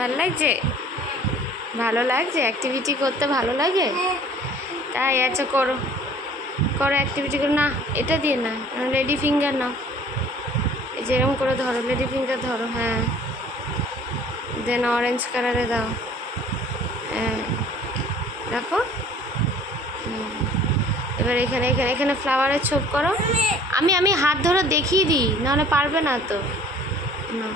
ভালো লাগছে? ভালো লাগছে? অ্যাক্টিভিটি করতে ভালো লাগে? তাই আচ্ছা করো করো অ্যাক্টিভিটি করো। না এটা দিয়ে না, লেডি ফিঙ্গার নাও, এই যে এরকম করে ধরো, লেডি ফিঙ্গার ধরো। হ্যাঁ, দেন অরেঞ্জ কালারে দাও। হ্যাঁ দেখো, এবার এখানে এখানে এখানে ফ্লাওয়ারের ছোপ করো। আমি হাত ধরে দেখিয়ে দিই, নাহলে পারবে না তো। না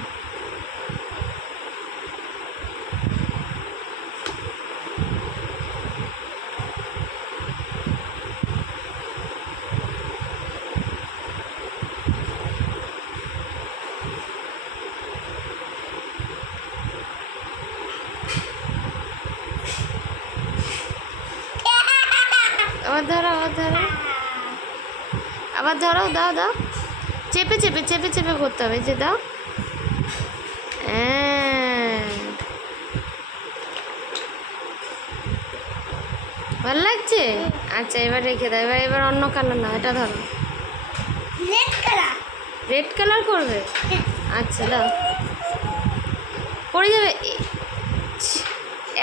আবার ধরো, আবার ধরো, আবার ধরো, দাও দাও, চেপে চেপে চেপে চেপে করতে হবে, যে দাও। হ্যাঁ ভালো লাগছে? আচ্ছা এবার রেখে দাও। এবার এবার অন্য কালার না, এটা ধরো। রেড কালার করবে? আচ্ছা দাও, পড়ে যাবে।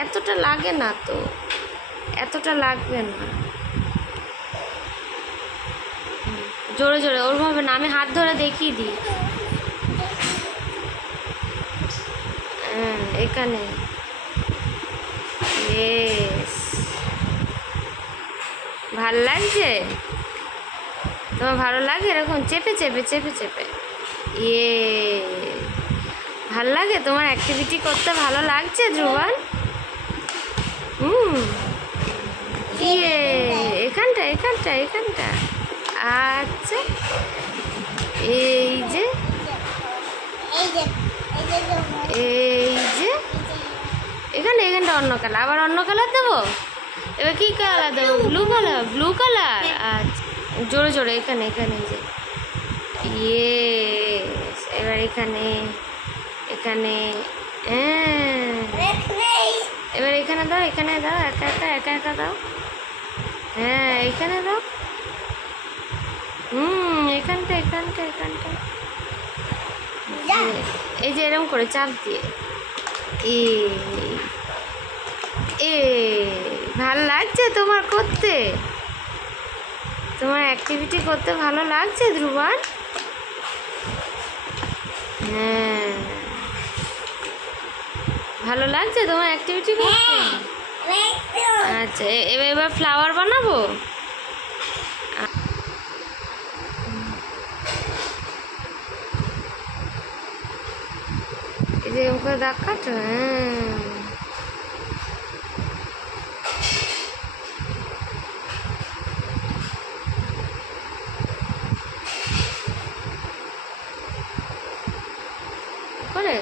এতটা লাগে না তো, এতটা লাগবে না, জোরে জোরে ওরভাবে না, আমি হাত ধরে দেখিয়ে দিই। হ্যাঁ এখানে, ইয়েস। ভাল লাগছে? তোমার ভালো লাগে এরকম চেপে চেপে চেপে চেপে? ইয়ে, ভাল লাগে? তোমার অ্যাক্টিভিটি করতে ভালো লাগছে ধ্রুবান? ইয়ে, এখানটা এখানটা এখানটা। আচ্ছা এই যে, এই যে এখানে এখানটা অন্য কালার, আবার অন্য কালার দেবো। এবার কী কালার দেবো? Blue colour? Blue colour. আচ্ছা জোরে জোরে এখানে এখানে, যে ইয়ে, এবার এখানে এখানে। এবার এখানে দাও, এখানে দাও, একা একা একা একা দাও। হ্যাঁ এখানে দাও। এখানটা এখানটা এখানটা, এই যে এরকম করে চাপ দিয়ে। এ ভাল লাগছে তোমার করতে? তোমার অ্যাক্টিভিটি করতে ভালো লাগছে ধ্রুবান? হ্যাঁ ভালো লাগছে তোমার অ্যাক্টিভিটি করতে? আচ্ছা এবার এবার ফ্লাওয়ার বানাবো। এই যে ওকে দেখাতো। হ্যাঁ করে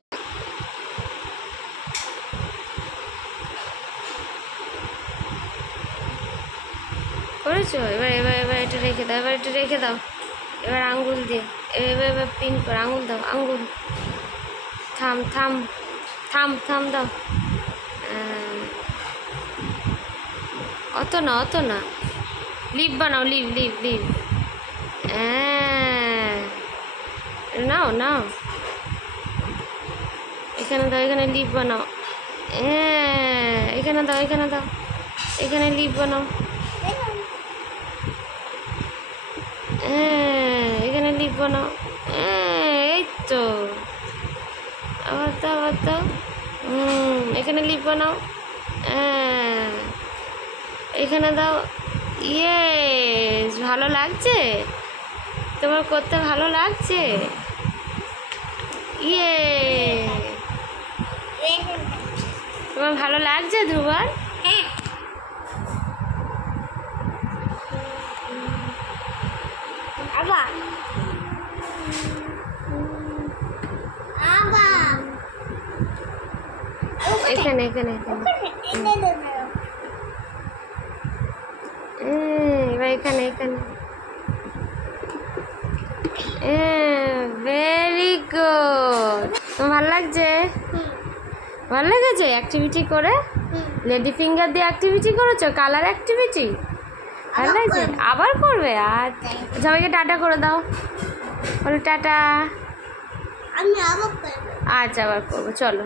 করেছো? এবার এবার এবার এটা রেখে দাও, এবার এটা রেখে দাও। এবার আঙ্গুল দিয়ে এবার এবার পিন করে আঙুল দাও, আঙ্গুল। থাম থাম থাম থাম দাও। অত না অত না, লিভ বানাও, লিভ লিভ লিভ। হ্যাঁ নাও নাও, এখানে দাও, এখানে লিভ বানাও। হ্যাঁ এখানে দাও, এখানে দাও, এখানে লিভ বানাও। হ্যাঁ এখানে লিভ বানাও। হ্যাঁ এই তো, আবার দাও আবার দাও। এখানে লিভ বানাও। হ্যাঁ এখানে দাও। ইয়েস, ভালো লাগছে? তোমার করতে ভালো লাগছে? ইয়ে, তোমার ভালো লাগছে ধ্রুবান? আবার এখানে এখানে এবার এখানে এখানে। Very good. তোমার ভালো লাগছে? ভালো লেগেছে অ্যাক্টিভিটি করে? লেডি ফিঙ্গার দিয়ে অ্যাক্টিভিটি করেছো, কালার অ্যাক্টিভিটি? ভালো লাগছে? আবার করবে? আর সবাইকে টাটা করে দাও, বলো টাটা। আচ্ছা আবার করবো, চলো।